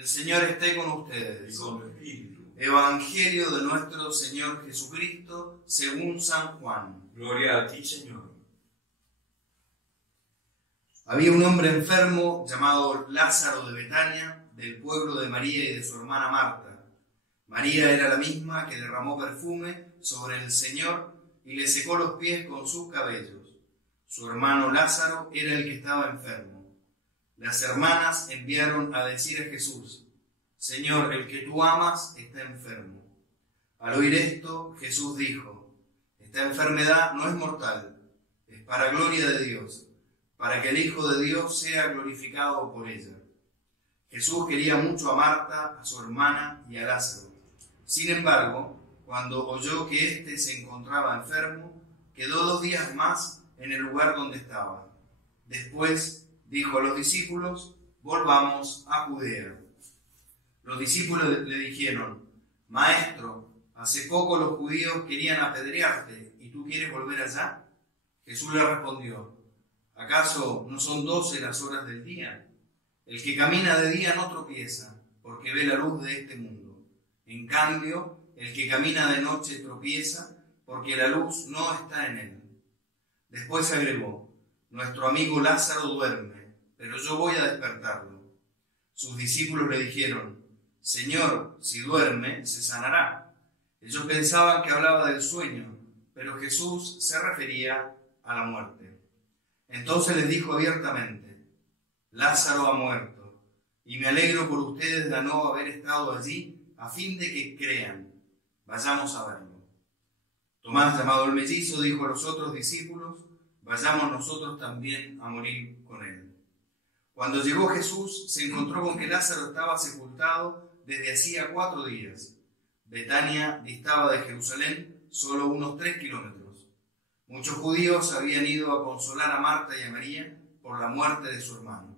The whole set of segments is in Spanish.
El Señor esté con ustedes. Y con tu espíritu. Evangelio de nuestro Señor Jesucristo según San Juan. Gloria a ti, Señor. Había un hombre enfermo llamado Lázaro de Betania, del pueblo de María y de su hermana Marta. María era la misma que derramó perfume sobre el Señor y le secó los pies con sus cabellos. Su hermano Lázaro era el que estaba enfermo. Las hermanas enviaron a decir a Jesús: Señor, el que tú amas está enfermo. Al oír esto, Jesús dijo: Esta enfermedad no es mortal, es para gloria de Dios, para que el Hijo de Dios sea glorificado por ella. Jesús quería mucho a Marta, a su hermana y a Lázaro. Sin embargo, cuando oyó que éste se encontraba enfermo, quedó 2 días más en el lugar donde estaba. Después dijo a los discípulos: Volvamos a Judea. Los discípulos le dijeron: Maestro, hace poco los judíos querían apedrearte, ¿y tú quieres volver allá? Jesús le respondió: ¿Acaso no son 12 las horas del día? El que camina de día no tropieza, porque ve la luz de este mundo. En cambio, el que camina de noche tropieza, porque la luz no está en él. Después agregó: Nuestro amigo Lázaro duerme, pero yo voy a despertarlo. Sus discípulos le dijeron: Señor, si duerme, se sanará. Ellos pensaban que hablaba del sueño, pero Jesús se refería a la muerte. Entonces les dijo abiertamente: Lázaro ha muerto, y me alegro por ustedes de no haber estado allí, a fin de que crean. Vayamos a verlo. Tomás, llamado el mellizo, dijo a los otros discípulos: Vayamos nosotros también a morir con él. Cuando llegó Jesús, se encontró con que Lázaro estaba sepultado desde hacía 4 días. Betania distaba de Jerusalén solo unos 3 kilómetros. Muchos judíos habían ido a consolar a Marta y a María por la muerte de su hermano.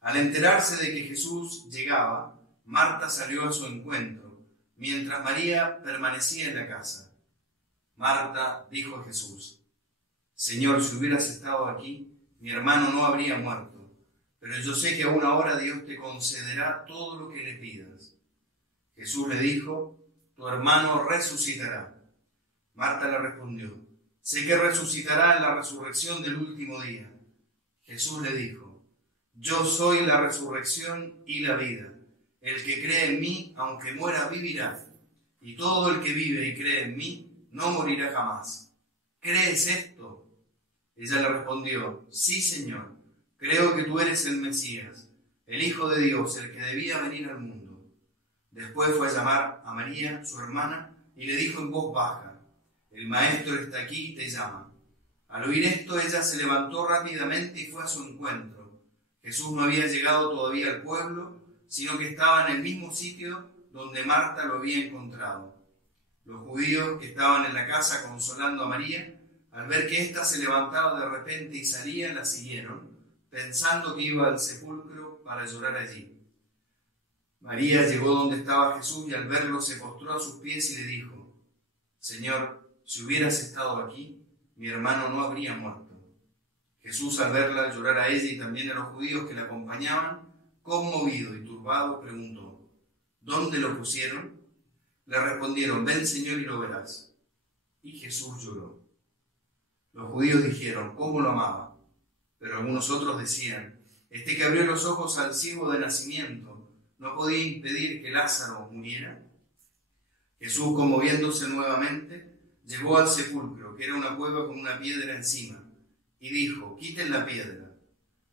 Al enterarse de que Jesús llegaba, Marta salió a su encuentro, mientras María permanecía en la casa. Marta dijo a Jesús: Señor, si hubieras estado aquí, mi hermano no habría muerto. Pero yo sé que aún ahora Dios te concederá todo lo que le pidas. Jesús le dijo: Tu hermano resucitará. Marta le respondió: Sé que resucitará en la resurrección del último día. Jesús le dijo: Yo soy la resurrección y la vida. El que cree en mí, aunque muera, vivirá. Y todo el que vive y cree en mí, no morirá jamás. ¿Crees esto? Ella le respondió: Sí, Señor. Creo que tú eres el Mesías, el Hijo de Dios, el que debía venir al mundo. Después fue a llamar a María, su hermana, y le dijo en voz baja: El Maestro está aquí y te llama. Al oír esto, ella se levantó rápidamente y fue a su encuentro. Jesús no había llegado todavía al pueblo, sino que estaba en el mismo sitio donde Marta lo había encontrado. Los judíos que estaban en la casa consolando a María, al ver que ésta se levantaba de repente y salía, la siguieron, pensando que iba al sepulcro para llorar allí. María llegó donde estaba Jesús y al verlo se postró a sus pies y le dijo: Señor, si hubieras estado aquí, mi hermano no habría muerto. Jesús, al verla llorar a ella y también a los judíos que la acompañaban, conmovido y turbado, preguntó: ¿Dónde lo pusieron? Le respondieron: Ven, Señor, y lo verás. Y Jesús lloró. Los judíos dijeron: ¿Cómo lo amaba? Pero algunos otros decían: Este que abrió los ojos al ciego de nacimiento, ¿no podía impedir que Lázaro muriera? Jesús, conmoviéndose nuevamente, llegó al sepulcro, que era una cueva con una piedra encima, y dijo: Quiten la piedra.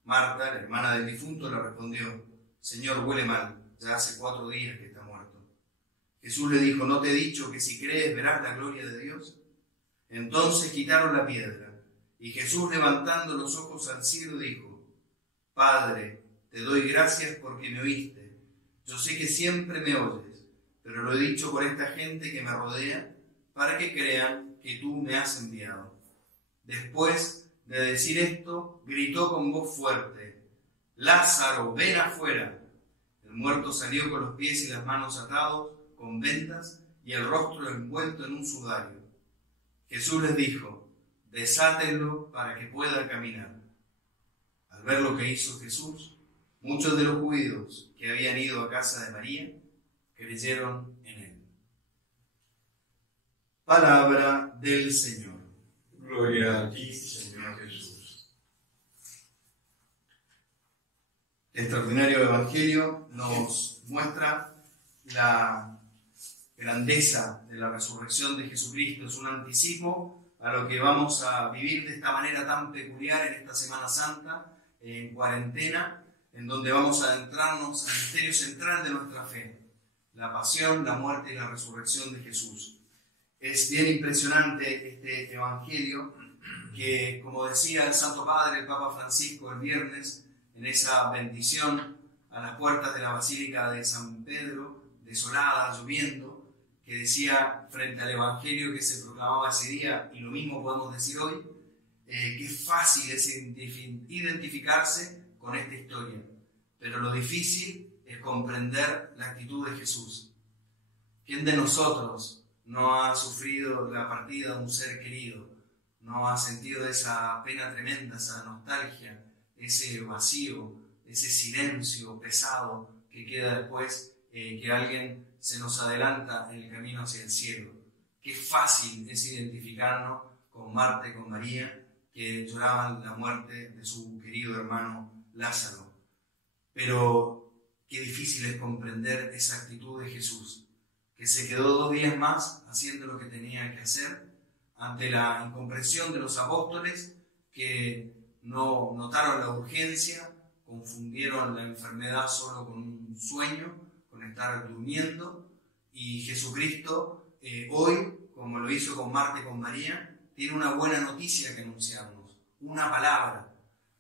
Marta, la hermana del difunto, le respondió: Señor, huele mal, ya hace 4 días que está muerto. Jesús le dijo: ¿No te he dicho que si crees verás la gloria de Dios? Entonces quitaron la piedra. Y Jesús, levantando los ojos al cielo, dijo: Padre, te doy gracias porque me oíste. Yo sé que siempre me oyes, pero lo he dicho por esta gente que me rodea, para que crean que tú me has enviado. Después de decir esto, gritó con voz fuerte: Lázaro, ven afuera. El muerto salió con los pies y las manos atados con vendas y el rostro envuelto en un sudario. Jesús les dijo: Desátenlo para que pueda caminar. Al ver lo que hizo Jesús, Muchos de los judíos que habían ido a casa de María creyeron en él. Palabra del Señor. Gloria a ti, Señor Jesús. El extraordinario Evangelio nos muestra la grandeza de la resurrección de Jesucristo. Es un anticipo a lo que vamos a vivir de esta manera tan peculiar en esta Semana Santa, en cuarentena, en donde vamos a adentrarnos al misterio central de nuestra fe, la pasión, la muerte y la resurrección de Jesús. Es bien impresionante este Evangelio que, como decía el Santo Padre, el Papa Francisco, el viernes, en esa bendición a las puertas de la Basílica de San Pedro, desolada, lloviendo, que decía frente al Evangelio que se proclamaba ese día, y lo mismo podemos decir hoy, que fácil es identificarse con esta historia, pero lo difícil es comprender la actitud de Jesús. ¿Quién de nosotros no ha sufrido la partida de un ser querido? ¿No ha sentido esa pena tremenda, esa nostalgia, ese vacío, ese silencio pesado que queda después que alguien se nos adelanta en el camino hacia el cielo? Qué fácil es identificarnos con Marta y con María, que lloraban la muerte de su querido hermano Lázaro. Pero qué difícil es comprender esa actitud de Jesús, que se quedó 2 días más haciendo lo que tenía que hacer ante la incomprensión de los apóstoles, que no notaron la urgencia, confundieron la enfermedad solo con un sueño, con estar durmiendo, y Jesucristo hoy, como lo hizo con Marta y con María, tiene una buena noticia que anunciarnos, una palabra.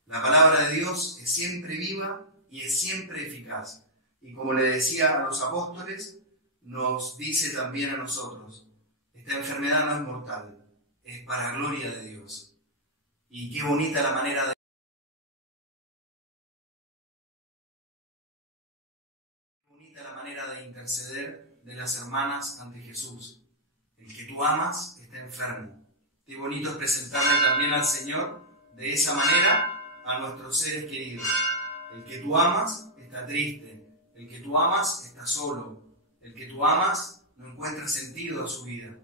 La palabra de Dios es siempre viva y es siempre eficaz. Y como le decía a los apóstoles, nos dice también a nosotros, esta enfermedad no es mortal, es para gloria de Dios. Y qué bonita la manera de interceder de las hermanas ante Jesús. El que tú amas está enfermo. Qué bonito es presentarle también al Señor de esa manera a nuestros seres queridos. El que tú amas está triste, el que tú amas está solo, el que tú amas no encuentra sentido a su vida,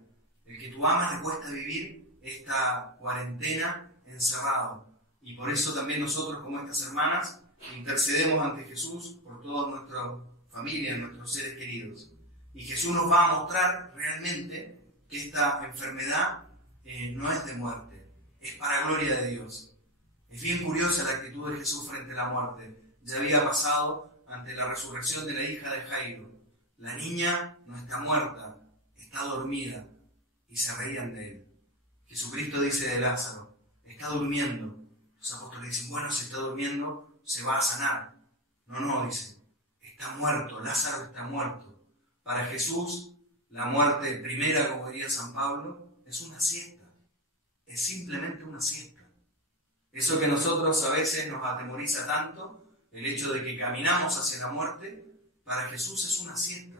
el que tú amas le cuesta vivir esta cuarentena encerrado. Y por eso también nosotros, como estas hermanas, intercedemos ante Jesús por toda nuestra familia, nuestros seres queridos. Y Jesús nos va a mostrar realmente que esta enfermedad no es de muerte, es para gloria de Dios. Es bien curiosa la actitud de Jesús frente a la muerte. Ya había pasado ante la resurrección de la hija de Jairo. La niña no está muerta, está dormida, y se reían de él. Jesucristo dice de Lázaro, está durmiendo. Los apóstoles dicen, bueno, si está durmiendo, se va a sanar. No, dice, está muerto, Lázaro está muerto. Para Jesús, la muerte primera, como diría San Pablo, es una siesta, es simplemente una siesta. Eso que nosotros a veces nos atemoriza tanto, el hecho de que caminamos hacia la muerte, para Jesús es una siesta,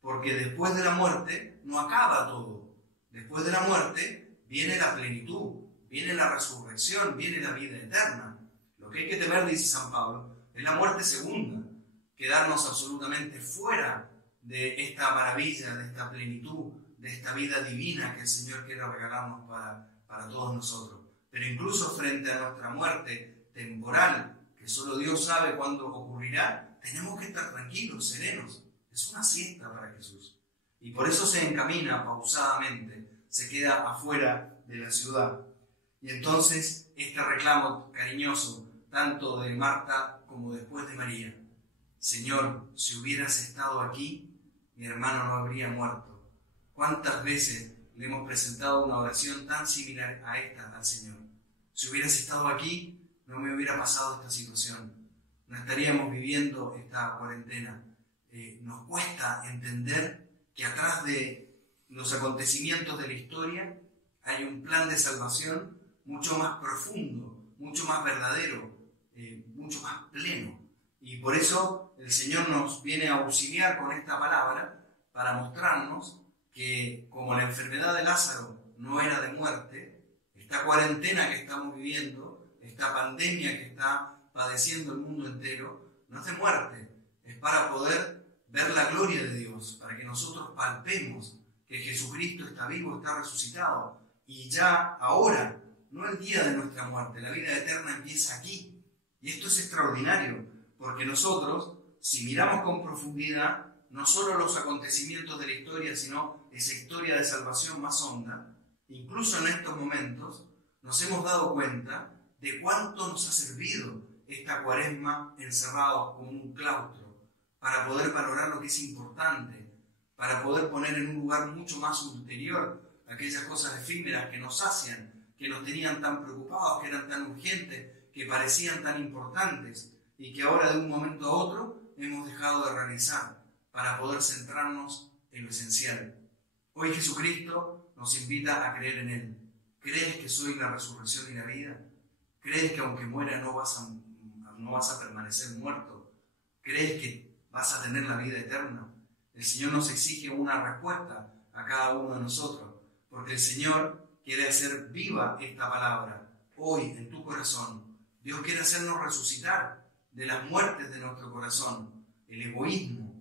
porque después de la muerte no acaba todo. Después de la muerte viene la plenitud, viene la resurrección, viene la vida eterna. Lo que hay que temer, dice San Pablo, es la muerte segunda, quedarnos absolutamente fuera de esta maravilla, de esta plenitud, de esta vida divina que el Señor quiere regalarnos para todos nosotros. Pero incluso frente a nuestra muerte temporal, que solo Dios sabe cuándo ocurrirá, tenemos que estar tranquilos, serenos. Es una siesta para Jesús. Y por eso se encamina pausadamente, se queda afuera de la ciudad. Y entonces este reclamo cariñoso, tanto de Marta como después de María. Señor, si hubieras estado aquí, mi hermano no habría muerto. ¿Cuántas veces le hemos presentado una oración tan similar a esta al Señor? Si hubieras estado aquí, no me hubiera pasado esta situación. No estaríamos viviendo esta cuarentena. Nos cuesta entender que atrás de los acontecimientos de la historia hay un plan de salvación mucho más profundo, mucho más verdadero, mucho más pleno. Y por eso el Señor nos viene a auxiliar con esta palabra para mostrarnos que como la enfermedad de Lázaro no era de muerte, esta cuarentena que estamos viviendo, esta pandemia que está padeciendo el mundo entero, no es de muerte, es para poder ver la gloria de Dios, para que nosotros palpemos que Jesucristo está vivo, está resucitado, y ya ahora, no el día de nuestra muerte, la vida eterna empieza aquí. Y esto es extraordinario, porque nosotros, si miramos con profundidad, no solo los acontecimientos de la historia, sino esa historia de salvación más honda, incluso en estos momentos, nos hemos dado cuenta de cuánto nos ha servido esta Cuaresma encerrados como un claustro, para poder valorar lo que es importante, para poder poner en un lugar mucho más ulterior aquellas cosas efímeras que nos sacian, que nos tenían tan preocupados, que eran tan urgentes, que parecían tan importantes y que ahora de un momento a otro hemos dejado de realizar para poder centrarnos en lo esencial. Hoy Jesucristo nos invita a creer en Él. ¿Crees que soy la resurrección y la vida? ¿Crees que aunque muera no vas a permanecer muerto? ¿Crees que vas a tener la vida eterna? El Señor nos exige una respuesta a cada uno de nosotros, porque el Señor quiere hacer viva esta palabra hoy en tu corazón. Dios quiere hacernos resucitar de las muertes de nuestro corazón, el egoísmo,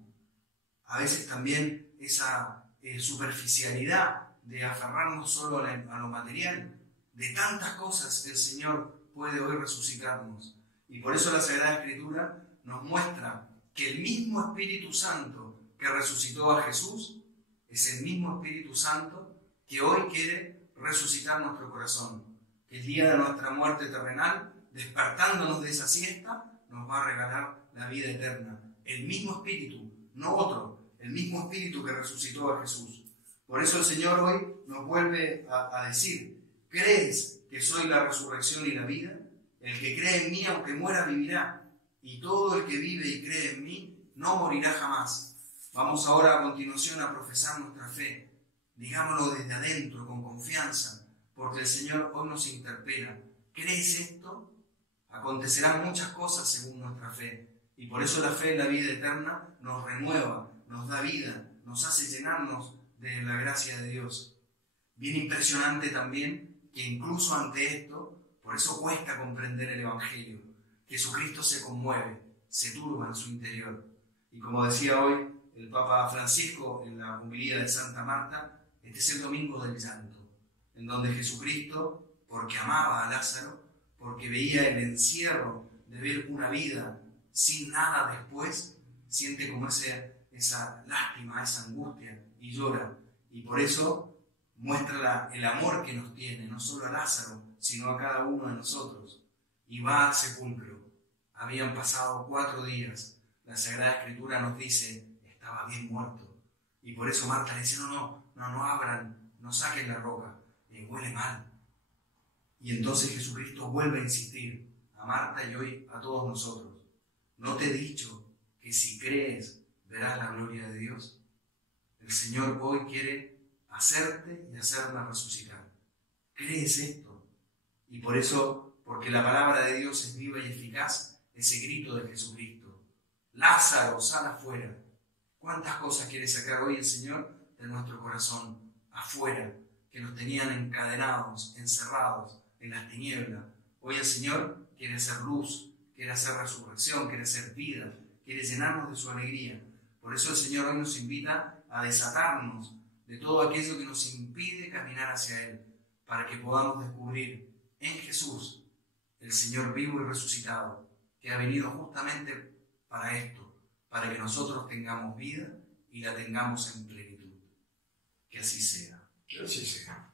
a veces también esa superficialidad de aferrarnos solo a lo material. De tantas cosas el Señor puede hoy resucitarnos. Y por eso la Sagrada Escritura nos muestra que el mismo Espíritu Santo que resucitó a Jesús es el mismo Espíritu Santo que hoy quiere resucitar nuestro corazón. Que el día de nuestra muerte terrenal, despertándonos de esa siesta, nos va a regalar la vida eterna. El mismo Espíritu, no otro, el mismo Espíritu que resucitó a Jesús. Por eso el Señor hoy nos vuelve a decir: ¿crees que soy la resurrección y la vida? El que cree en mí, aunque muera, vivirá. Y todo el que vive y cree en mí, no morirá jamás. Vamos ahora a continuación a profesar nuestra fe. Digámoslo desde adentro, con confianza, porque el Señor hoy nos interpela. ¿Crees esto? Acontecerán muchas cosas según nuestra fe. Y por eso la fe en la vida eterna nos renueva, nos da vida, nos hace llenarnos de la gracia de Dios. Bien impresionante también que incluso ante esto, por eso cuesta comprender el Evangelio. Jesucristo se conmueve, se turba en su interior. Y como decía hoy el Papa Francisco en la homilía de Santa Marta, este es el domingo del llanto, en donde Jesucristo, porque amaba a Lázaro, porque veía el encierro de ver una vida sin nada después, siente como esa lástima, esa angustia y llora. Y por eso muestra el amor que nos tiene, no solo a Lázaro, sino a cada uno de nosotros. Y va al sepulcro. Habían pasado 4 días. La Sagrada Escritura nos dice: estaba bien muerto. Y por eso Marta le dice: no abran, no saquen la roca, huele mal. Y entonces Jesucristo vuelve a insistir a Marta y hoy a todos nosotros: ¿no te he dicho que si crees verás la gloria de Dios? El Señor hoy quiere hacerte y hacerla resucitar. ¿Crees esto? Y por eso, porque la palabra de Dios es viva y eficaz, ese grito de Jesucristo: Lázaro, sal afuera. ¿Cuántas cosas quiere sacar hoy el Señor de nuestro corazón afuera, que nos tenían encadenados, encerrados en las tinieblas? Hoy el Señor quiere hacer luz, quiere hacer resurrección, quiere hacer vida, quiere llenarnos de su alegría. Por eso el Señor hoy nos invita a desatarnos de todo aquello que nos impide caminar hacia Él, para que podamos descubrir en Jesús el Señor vivo y resucitado, que ha venido justamente para esto, para que nosotros tengamos vida y la tengamos en plenitud. Que así sea. Que así sea.